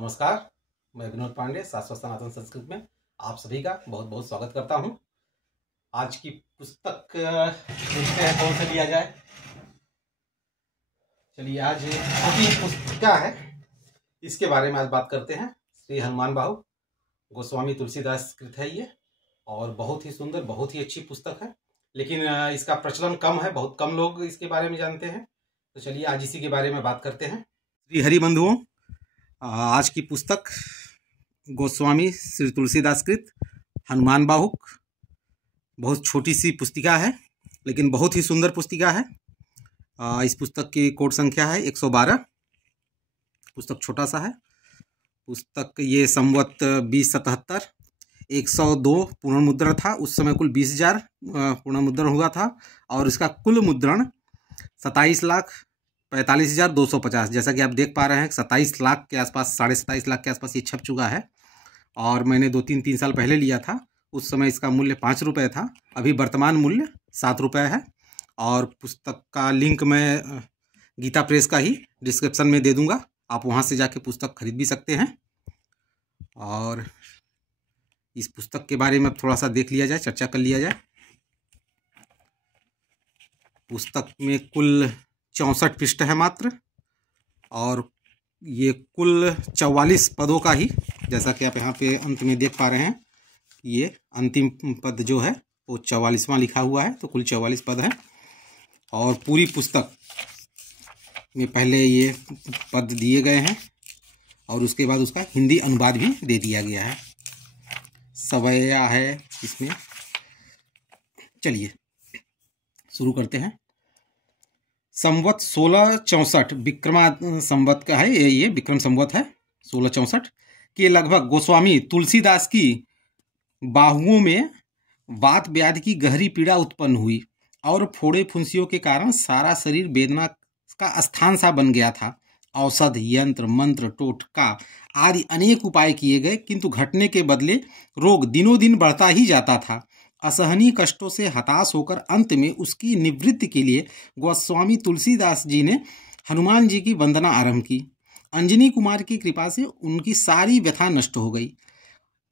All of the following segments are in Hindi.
नमस्कार, मैं विनोद पांडे शाश्वत सनातन संस्कृत में आप सभी का बहुत बहुत स्वागत करता हूं। आज की पुस्तक देखते हैं कौन सा लिया जाए। चलिए, आज छोटी पुस्तिका है, इसके बारे में आज बात करते हैं। श्री हनुमान बाहु गोस्वामी तुलसीदास कृत है ये, और बहुत ही सुंदर, बहुत ही अच्छी पुस्तक है। लेकिन इसका प्रचलन कम है, बहुत कम लोग इसके बारे में जानते हैं। तो चलिए आज इसी के बारे में बात करते हैं। श्री हरि बंधुओं, आज की पुस्तक गोस्वामी श्री तुलसीदास कृत हनुमान बाहुक, बहुत छोटी सी पुस्तिका है लेकिन बहुत ही सुंदर पुस्तिका है। इस पुस्तक की कोड संख्या है 112। पुस्तक छोटा सा है। पुस्तक ये संवत 2077 102 पूर्ण मुद्रण था। उस समय कुल 20,000 पूर्ण मुद्रण हुआ था, और इसका कुल मुद्रण 27,45,250, जैसा कि आप देख पा रहे हैं 27 लाख के आसपास, 27.5 लाख के आसपास ये छप चुका है। और मैंने 2-3 साल पहले लिया था, उस समय इसका मूल्य 5 रुपये था। अभी वर्तमान मूल्य 7 रुपये है। और पुस्तक का लिंक मैं गीता प्रेस का ही डिस्क्रिप्शन में दे दूंगा, आप वहां से जाके पुस्तक खरीद भी सकते हैं। और इस पुस्तक के बारे में थोड़ा सा देख लिया जाए, चर्चा कर लिया जाए। पुस्तक में कुल 64 पृष्ठ है मात्र, और ये कुल 44 पदों का ही, जैसा कि आप यहाँ पे अंत में देख पा रहे हैं, ये अंतिम पद जो है वो 44वां लिखा हुआ है, तो कुल 44 पद है। और पूरी पुस्तक में पहले ये पद दिए गए हैं, और उसके बाद उसका हिंदी अनुवाद भी दे दिया गया है। सवैया है इसमें। चलिए शुरू करते हैं। संवत 1664 विक्रमा संवत का है, ये विक्रम संवत है 1664 के लगभग गोस्वामी तुलसीदास की बाहुओं में वात व्याधि की गहरी पीड़ा उत्पन्न हुई, और फोड़े फुंसियों के कारण सारा शरीर वेदना का स्थान सा बन गया था। औषध, यंत्र, मंत्र, टोटका आदि अनेक उपाय किए गए, किंतु घटने के बदले रोग दिनों दिन बढ़ता ही जाता था। असहनीय कष्टों से हताश होकर अंत में उसकी निवृत्ति के लिए गोस्वामी तुलसीदास जी ने हनुमान जी की वंदना आरंभ की। अंजनी कुमार की कृपा से उनकी सारी व्यथा नष्ट हो गई।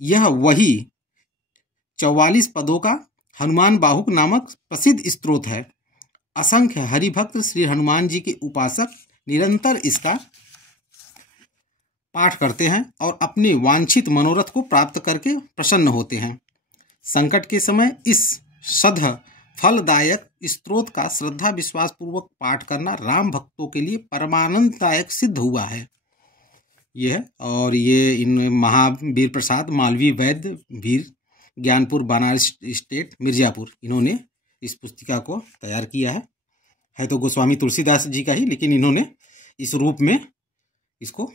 यह वही 44 पदों का हनुमान बाहुक नामक प्रसिद्ध स्तोत्र है। असंख्य हरिभक्त श्री हनुमान जी के उपासक निरंतर इसका पाठ करते हैं और अपने वांछित मनोरथ को प्राप्त करके प्रसन्न होते हैं। संकट के समय इस सद फलदायक स्तोत्र का श्रद्धा विश्वास पूर्वक पाठ करना राम भक्तों के लिए परमानंददायक सिद्ध हुआ है। यह और ये इन महावीर प्रसाद मालवी वैद्य वीर ज्ञानपुर बनारस स्टेट मिर्जापुर, इन्होंने इस पुस्तिका को तैयार किया है तो गोस्वामी तुलसीदास जी का ही, लेकिन इन्होंने इस रूप में इसको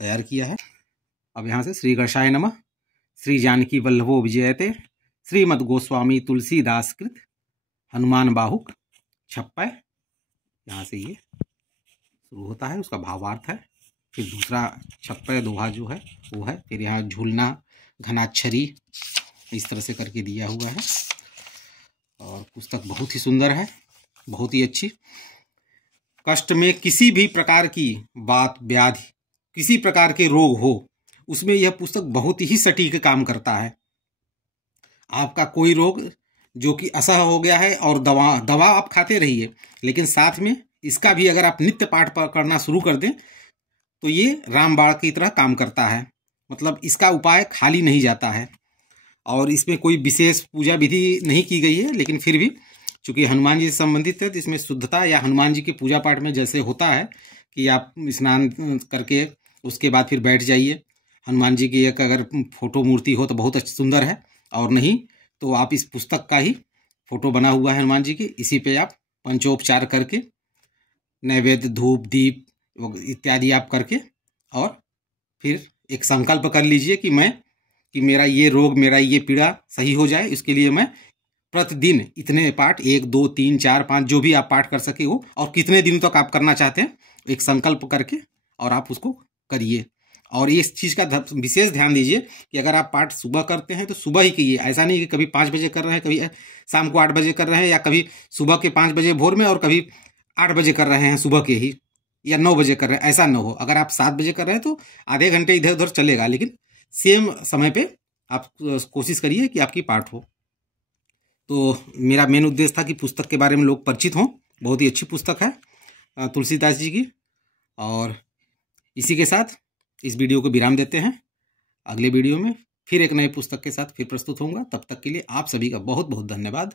तैयार किया है। अब यहाँ से श्री गणेशाय नमः, श्री जानकी वल्लभो विजयते, श्रीमद् गोस्वामी तुलसीदास कृत हनुमान बाहुक 56। यहाँ से ये शुरू होता है, उसका भावार्थ है। फिर दूसरा 56 दोहा जो है वो है। फिर यहाँ झूलना, घनाक्षरी, इस तरह से करके दिया हुआ है। और पुस्तक बहुत ही सुंदर है, बहुत ही अच्छी। कष्ट में किसी भी प्रकार की बात व्याधि, किसी प्रकार के रोग हो, उसमें यह पुस्तक बहुत ही सटीक काम करता है। आपका कोई रोग जो कि असह हो गया है और दवा आप खाते रहिए, लेकिन साथ में इसका भी अगर आप नित्य पाठ करना शुरू कर दें तो ये रामबाण की तरह काम करता है। मतलब इसका उपाय खाली नहीं जाता है। और इसमें कोई विशेष पूजा विधि नहीं की गई है, लेकिन फिर भी चूंकि हनुमान जी से संबंधित है तो इसमें शुद्धता, या हनुमान जी के पूजा पाठ में जैसे होता है कि आप स्नान करके उसके बाद फिर बैठ जाइए, हनुमान जी की एक अगर फोटो मूर्ति हो तो बहुत सुंदर है, और नहीं तो आप इस पुस्तक का ही फोटो बना हुआ है हनुमान जी की, इसी पे आप पंचोपचार करके नैवेद्य, धूप, दीप इत्यादि आप करके, और फिर एक संकल्प कर लीजिए कि मेरा ये रोग, मेरा ये पीड़ा सही हो जाए। इसके लिए मैं प्रतिदिन इतने पाठ, 1, 2, 3, 4, 5 जो भी आप पाठ कर सके हो, और कितने दिन तक आप करना चाहते हैं, एक संकल्प करके और आप उसको करिए। और इस चीज़ का विशेष ध्यान दीजिए कि अगर आप पाठ सुबह करते हैं तो सुबह ही कीजिए। ऐसा नहीं कि कभी 5 बजे कर रहे हैं, कभी शाम को 8 बजे कर रहे हैं, या कभी सुबह के 5 बजे भोर में और कभी 8 बजे कर रहे हैं सुबह के ही। या 9 बजे कर रहे हैं, ऐसा ना हो। अगर आप 7 बजे कर रहे हैं तो आधे घंटे इधर उधर चलेगा, लेकिन सेम समय पे आप कोशिश करिए कि आपकी पाठ हो। तो मेरा मेन उद्देश्य था कि पुस्तक के बारे में लोग परिचित हों। बहुत ही अच्छी पुस्तक है तुलसीदास जी की। और इसी के साथ इस वीडियो को विराम देते हैं। अगले वीडियो में फिर एक नई पुस्तक के साथ फिर प्रस्तुत होऊंगा। तब तक के लिए आप सभी का बहुत बहुत धन्यवाद।